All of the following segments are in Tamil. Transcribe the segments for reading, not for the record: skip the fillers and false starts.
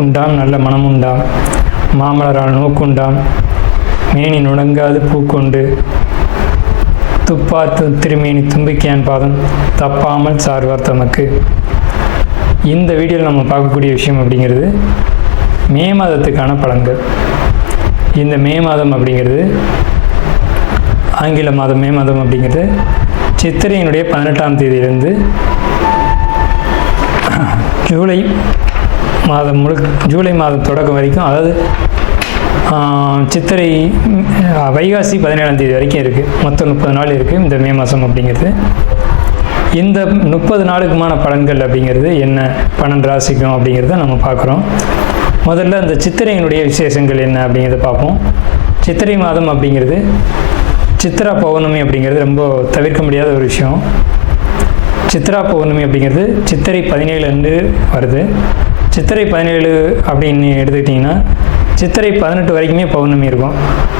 நாக்குண்டாம் நல்ல மனமுண்டாம், மாமலரால் நோக்குண்டாம், மேனி நுடங்காது பூக்கொண்டு, துப்பாத்து திருமேனி தும்பிக்கையான் பாதம் தப்பாமல் சார்வார் தமக்கு. இந்த வீடியோவில் நம்ம பார்க்கக்கூடிய விஷயம் அப்படிங்கிறது மே மாதத்துக்கான பலன்கள். இந்த மே மாதம் அப்படிங்கிறது ஆங்கில மாதம். மே மாதம் அப்படிங்கிறது சித்திரையினுடைய 18ஆம் தேதியிலிருந்து ஜூலை மாதம் ஜூலை மாதம் தொடக்கம் வரைக்கும், அதாவது சித்திரை வைகாசி 17ஆம் தேதி வரைக்கும் இருக்குது. மொத்தம் 30 நாள் இருக்குது இந்த மே மாதம் அப்படிங்கிறது. இந்த 30 நாளுக்குமான பலன்கள் அப்படிங்கிறது என்ன, 12 ராசிக்கும் அப்படிங்கிறத நம்ம பார்க்குறோம். முதல்ல இந்த சித்திரையினுடைய விசேஷங்கள் என்ன அப்படிங்கிறத பார்ப்போம். சித்திரை மாதம் அப்படிங்கிறது சித்ரா பௌர்ணமி அப்படிங்கிறது ரொம்ப தவிர்க்க முடியாத ஒரு விஷயம். சித்ரா பௌர்ணமி அப்படிங்கிறது சித்திரை 17 அன்று வருது. சித்திரை 17 அப்படின்னு எடுத்துக்கிட்டிங்கன்னா சித்திரை 18 வரைக்குமே பௌர்ணமி இருக்கும்.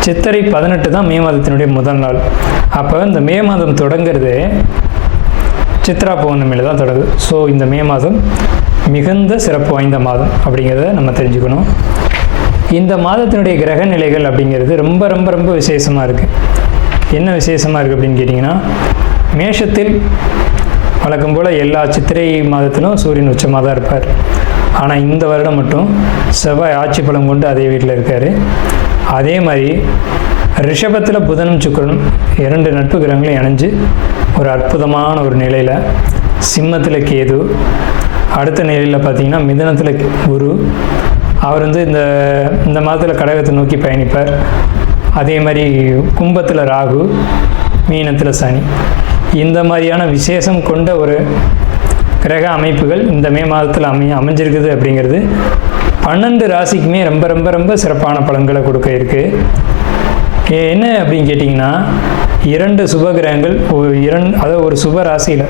சித்திரை 18 தான் மே மாதத்தினுடைய முதல் நாள். அப்போ இந்த மே மாதம் தொடங்கிறது சித்ரா பௌர்ணமியில் தான் தொடங்குது. ஸோ இந்த மே மாதம் மிகுந்த சிறப்பு வாய்ந்த மாதம் அப்படிங்கிறத நம்ம தெரிஞ்சுக்கணும். இந்த மாதத்தினுடைய கிரக நிலைகள் அப்படிங்கிறது ரொம்ப ரொம்ப ரொம்ப விசேஷமாக இருக்குது. என்ன விசேஷமாக இருக்குது அப்படின்னு கேட்டிங்கன்னா, மேஷத்தில் வழக்கம் போல் எல்லா சித்திரை மாதத்திலும் சூரியன் உச்சமாக தான் இருப்பார். ஆனால் இந்த வருடம் மட்டும் செவ்வாய் ஆட்சி பலம் கொண்டு அதே வீட்டில் இருக்கார். அதே மாதிரி ரிஷபத்தில் புதனும் சுக்கிரனும் 2 நட்பு கிரகங்களும் இணைஞ்சு ஒரு அற்புதமான ஒரு நிலையில், சிம்மத்தில் கேது, அடுத்த நிலையில் பார்த்திங்கன்னா மிதுனத்தில் குரு, அவர் இந்த மாதத்தில் கடகத்தை நோக்கி பயணிப்பார். அதே மாதிரி கும்பத்தில் ராகு, மீனத்தில் சனி. இந்த மாதிரியான விசேஷம் கொண்ட ஒரு கிரக அமைப்புகள் இந்த மே மாதத்தில் அமைஞ்சிருக்குது அப்படிங்கிறது 12 ராசிக்குமே ரொம்ப ரொம்ப ரொம்ப சிறப்பான பலன்களை கொடுக்க இருக்குது. என்ன அப்படின்னு கேட்டிங்கன்னா, 2 சுப கிரகங்கள் அதாவது ஒரு சுப ராசியில்,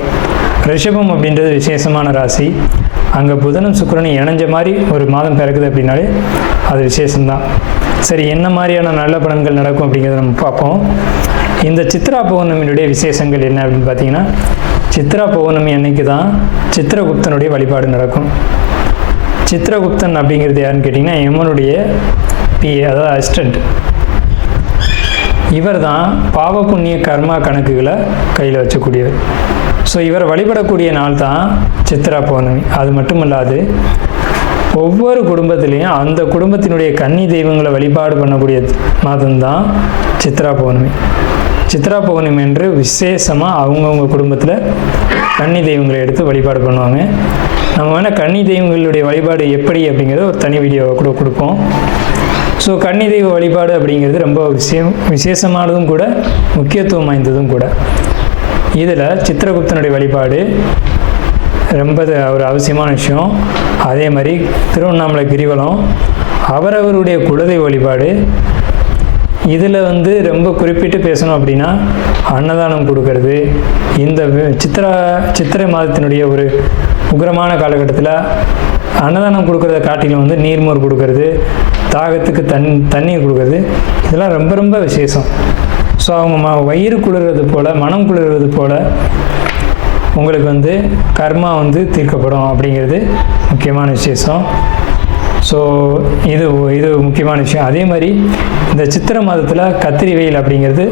ரிஷபம் அப்படின்றது விசேஷமான ராசி, அங்கே புதனும் சுக்கிரனும் இணைஞ்ச மாதிரி ஒரு மாதம் பிறக்குது அப்படின்னாலே அது விசேஷம்தான். சரி, என்ன மாதிரியான நல்ல பலன்கள் நடக்கும் அப்படிங்கிறத நம்ம பார்ப்போம். இந்த சித்ரா பௌர்ணமியினுடைய விசேஷங்கள் என்ன அப்படின்னு பார்த்தீங்கன்னா, சித்ரா பௌர்ணமி அன்னைக்கு தான் சித்திரகுப்தனுடைய வழிபாடு நடக்கும். சித்திரகுப்தன் அப்படிங்கிறது யாருன்னு கேட்டிங்கன்னா, யமனுடைய பிஏ, அதாவது அசிஸ்டண்ட். இவர் தான் பாவ புண்ணிய கர்மா கணக்குகளை கையில் வச்சக்கூடியவர். ஸோ இவரை வழிபடக்கூடிய நாள் தான் சித்ரா பௌர்ணமி. அது மட்டும் இல்லாது ஒவ்வொரு குடும்பத்திலையும் அந்த குடும்பத்தினுடைய கன்னி தெய்வங்களை வழிபாடு பண்ணக்கூடிய மாதம்தான் சித்ரா பௌர்ணமி. சித்ரா பௌர்ணமி என்று விசேஷமாக அவங்கவுங்க குடும்பத்தில் கன்னி தெய்வங்களை எடுத்து வழிபாடு பண்ணுவாங்க. நம்ம வேணால் கன்னி தெய்வங்களுடைய வழிபாடு எப்படி அப்படிங்கிறத ஒரு தனி வீடியோவை கூட கொடுப்போம். ஸோ கன்னி தெய்வ வழிபாடு அப்படிங்கிறது ரொம்ப விசேஷமானதும் கூட, முக்கியத்துவம் வாய்ந்ததும் கூட. இதில் சித்திரகுப்தனுடைய வழிபாடு ரொம்ப ஒரு அவசியமான விஷயம். அதே மாதிரி திருவண்ணாமலை கிரிவலம், அவரவருடைய குலதெய்வ வழிபாடு. இதில் ரொம்ப குறிப்பிட்டு பேசணும் அப்படின்னா அன்னதானம் கொடுக்கறது. இந்த சித்திரை மாதத்தினுடைய ஒரு உக்கிரமான காலகட்டத்தில் அன்னதானம் கொடுக்கறத காட்டிலும் நீர்மோர் கொடுக்கறது, தாகத்துக்கு தண்ணீர் கொடுக்கறது, இதெல்லாம் ரொம்ப ரொம்ப விசேஷம். ஸோ அவங்க வயிறு குளிர்றது போல், மனம் குளிர்றது போல் உங்களுக்கு கர்மா தீர்க்கப்படும் அப்படிங்கிறது முக்கியமான விசேஷம். ஸோ இது முக்கியமான விஷயம். அதே மாதிரி இந்த சித்திரை மாதத்தில் கத்திரி வெயில் அப்படிங்கிறது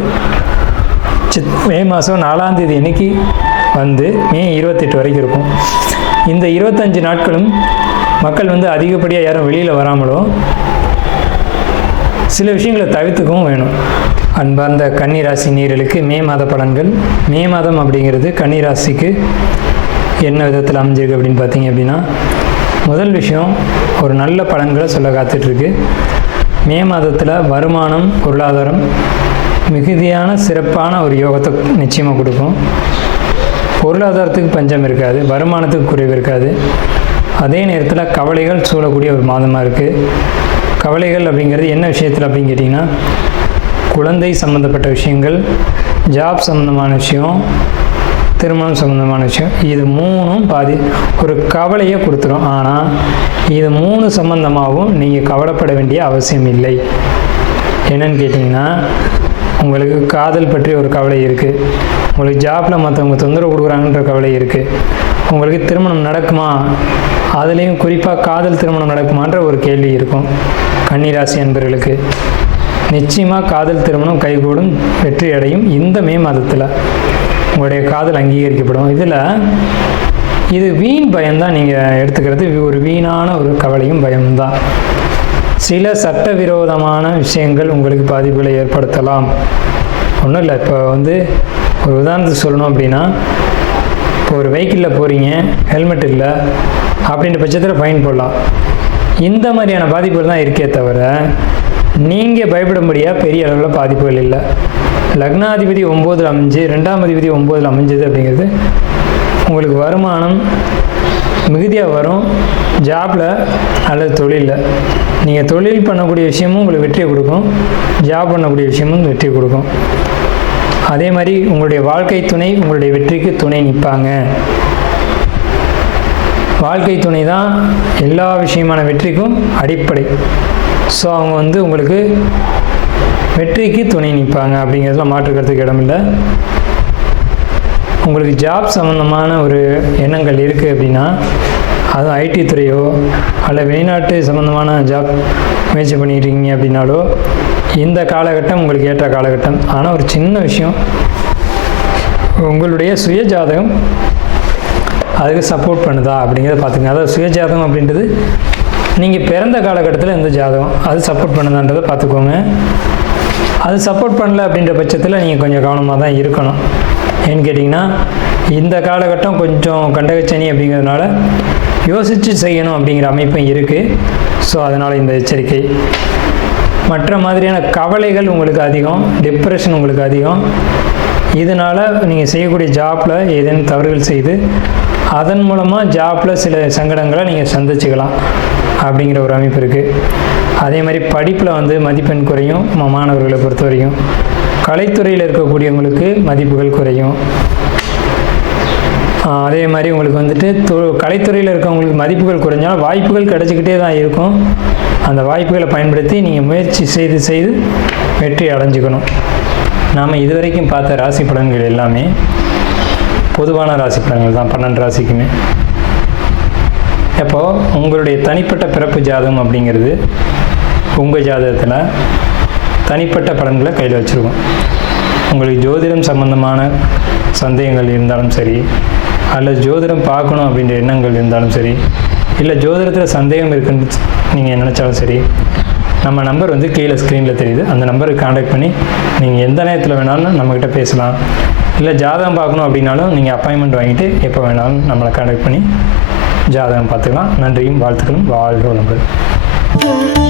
மே மாதம் 4ஆம் தேதி அன்னைக்கு மே 28 வரைக்கும் இருக்கும். இந்த 25 நாட்களும் மக்கள் அதிகப்படியாக யாரும் வெளியில் வராமலும் சில விஷயங்களை தவிர்த்துக்கவும் வேணும். அன்பார்ந்த கன்னிராசி நேயர்களுக்கு மே மாத பலன்கள். மே மாதம் அப்படிங்கிறது கன்னிராசிக்கு என்ன விதத்தில் அமைஞ்சிருக்கு அப்படின்னு பார்த்தீங்க அப்படின்னா, முதல் விஷயம், ஒரு நல்ல பலன்களை சொல்ல காத்துட்ருக்கு. மே மாதத்தில் வருமானம், பொருளாதாரம் மிகுதியான சிறப்பான ஒரு யோகத்தை நிச்சயமாக கொடுக்கும். பொருளாதாரத்துக்கு பஞ்சம் இருக்காது, வருமானத்துக்கு குறைவு இருக்காது. அதே நேரத்தில் கவலைகள் சூழக்கூடிய ஒரு மாதமாக இருக்குது. கவலைகள் அப்படிங்கிறது என்ன விஷயத்தில் அப்படின்னு கேட்டிங்கன்னா, குழந்தை சம்மந்தப்பட்ட விஷயங்கள், ஜாப் சம்மந்தமான விஷயம், திருமணம் சம்மந்தமான விஷயம், இது 3ம் பாதி ஒரு கவலையை கொடுத்துரும். ஆனால் இது 3 சம்மந்தமாகவும் நீங்கள் கவலைப்பட வேண்டிய அவசியம் இல்லை. என்னன்னு கேட்டிங்கன்னா, உங்களுக்கு காதல் பற்றி ஒரு கவலை இருக்குது, உங்களுக்கு ஜாப்பில் மற்றவங்க தொந்தரவு கொடுக்குறாங்கன்ற கவலை இருக்குது, உங்களுக்கு திருமணம் நடக்குமா, அதுலேயும் குறிப்பாக காதல் திருமணம் நடக்குமான்ற ஒரு கேள்வி இருக்கும். கன்னிராசி அன்பர்களுக்கு நிச்சயமாக காதல் திருமணம் கைகூடும், வெற்றி அடையும். இந்த மே மாதத்தில் உங்களுடைய காதல் அங்கீகரிக்கப்படும். இது வீண் பயம்தான், நீங்கள் எடுத்துக்கிறது ஒரு வீணான ஒரு கவலையும் பயம்தான். சில சட்டவிரோதமான விஷயங்கள் உங்களுக்கு பாதிப்புகளை ஏற்படுத்தலாம். ஒன்றும் இல்லை, இப்போ ஒரு உதாரணத்துக்கு சொல்லணும் அப்படின்னா, இப்போ ஒரு வெஹிக்கிளில் போகிறீங்க, ஹெல்மெட் இல்லை அப்படின்ற பட்சத்தில் ஃபைன் போடலாம். இந்த மாதிரியான பாதிப்புகள் தான் இருக்கே தவிர நீங்கள் பயப்பட முடியாத பெரிய அளவில் பாதிப்புகள் இல்லை. லக்னாதிபதி 9 அமைஞ்சு 2ஆம் அதிபதி 9 அமைஞ்சது அப்படிங்கிறது உங்களுக்கு வருமானம் மிகுதியாக வரும். ஜாப்பில் அல்லது தொழிலில் நீங்கள் தொழில் பண்ணக்கூடிய விஷயமும் உங்களுக்கு வெற்றியை கொடுக்கும், ஜாப் பண்ணக்கூடிய விஷயமும் வெற்றி கொடுக்கும். அதே மாதிரி உங்களுடைய வாழ்க்கை துணை உங்களுடைய வெற்றிக்கு துணை நிற்பாங்க. வாழ்க்கை துணை தான் எல்லா விஷயமான வெற்றிக்கும் அடிப்படை. ஸோ அவங்க உங்களுக்கு வெற்றிக்கு துணை நிற்பாங்க அப்படிங்கிறதுல மாற்றுக்கிறதுக்கு இடமில்லை. உங்களுக்கு ஜாப் சம்மந்தமான ஒரு எண்ணங்கள் இருக்குது அப்படின்னா, அதுவும் ஐடி துறையோ அல்ல வெளிநாட்டு சம்மந்தமான ஜாப் முயற்சி பண்ணிக்கிட்டீங்க அப்படின்னாலோ இந்த காலகட்டம் உங்களுக்கு ஏற்ற காலகட்டம். ஆனால் ஒரு சின்ன விஷயம், உங்களுடைய சுய ஜாதகம் அதுக்கு சப்போர்ட் பண்ணுதா அப்படிங்கிறத பார்த்துங்க. அதாவது சுய ஜாதகம் அப்படின்றது நீங்கள் பிறந்த காலகட்டத்தில் இந்த ஜாதகம் அது சப்போர்ட் பண்ணுதான்றதை பார்த்துக்கோங்க. அது சப்போர்ட் பண்ணல அப்படின்ற பட்சத்தில் நீங்கள் கொஞ்சம் கவனமாக தான் இருக்கணும். ஏன்னு கேட்டிங்கன்னா, இந்த காலகட்டம் கொஞ்சம் கண்டகச்சனி அப்படிங்கிறதுனால யோசித்து செய்யணும் அப்படிங்கிற அமைப்பும் இருக்குது. ஸோ அதனால் இந்த எச்சரிக்கை. மற்ற மாதிரியான கவலைகள் உங்களுக்கு அதிகம், டிப்ரெஷன் உங்களுக்கு அதிகம். இதனால் நீங்கள் செய்யக்கூடிய ஜாப்பில் ஏதேனும் தவறுகள் செய்து அதன் மூலமாக ஜாப்பில் சில சங்கடங்களை நீங்கள் சந்திச்சுக்கலாம் அப்படிங்கிற ஒரு அமைப்பு இருக்குது. அதே மாதிரி படிப்பில் மதிப்பெண் குறையும். மாணவர்களை பொறுத்த வரைக்கும் கலைத்துறையில் இருக்கக்கூடியவங்களுக்கு மதிப்புகள் குறையும். அதே மாதிரி உங்களுக்கு கலைத்துறையில் இருக்கவங்களுக்கு மதிப்புகள் குறைஞ்சாலும் வாய்ப்புகள் கிடைச்சிக்கிட்டே தான் இருக்கும். அந்த வாய்ப்புகளை பயன்படுத்தி நீங்கள் முயற்சி செய்து வெற்றி அடைஞ்சிக்கணும். நாம் இதுவரைக்கும் பார்த்த ராசி பலன்கள் எல்லாமே பொதுவான ராசி பலன்கள் தான், 12 ராசிக்குமே. அப்போது உங்களுடைய தனிப்பட்ட பிறப்பு ஜாதகம் அப்படிங்கிறது உங்கள் ஜாதகத்தில் தனிப்பட்ட பலன்களை கையில் வச்சுருக்கோம். உங்களுக்கு ஜோதிடம் சம்பந்தமான சந்தேகங்கள் இருந்தாலும் சரி, அல்லது ஜோதிடம் பார்க்கணும் அப்படின்ற எண்ணங்கள் இருந்தாலும் சரி, இல்லை ஜோதிடத்தில் சந்தேகம் இருக்குன்னு நீங்கள் நினச்சாலும் சரி, நம்ம நம்பர் கீழே ஸ்க்ரீனில் தெரியுது. அந்த நம்பருக்கு கான்டாக்ட் பண்ணி நீங்கள் எந்த நேரத்தில் வேணாலும் நம்மக்கிட்ட பேசலாம். இல்லை ஜாதகம் பார்க்கணும் அப்படின்னாலும் நீங்கள் அப்பாயின்மெண்ட் வாங்கிட்டு எப்போ வேணாலும் நம்மளை கான்டாக்ட் பண்ணி ஜாதகம் பார்த்துக்கலாம். நன்றியும் வாழ்த்துக்களும். வாழ்க வளமுடன்.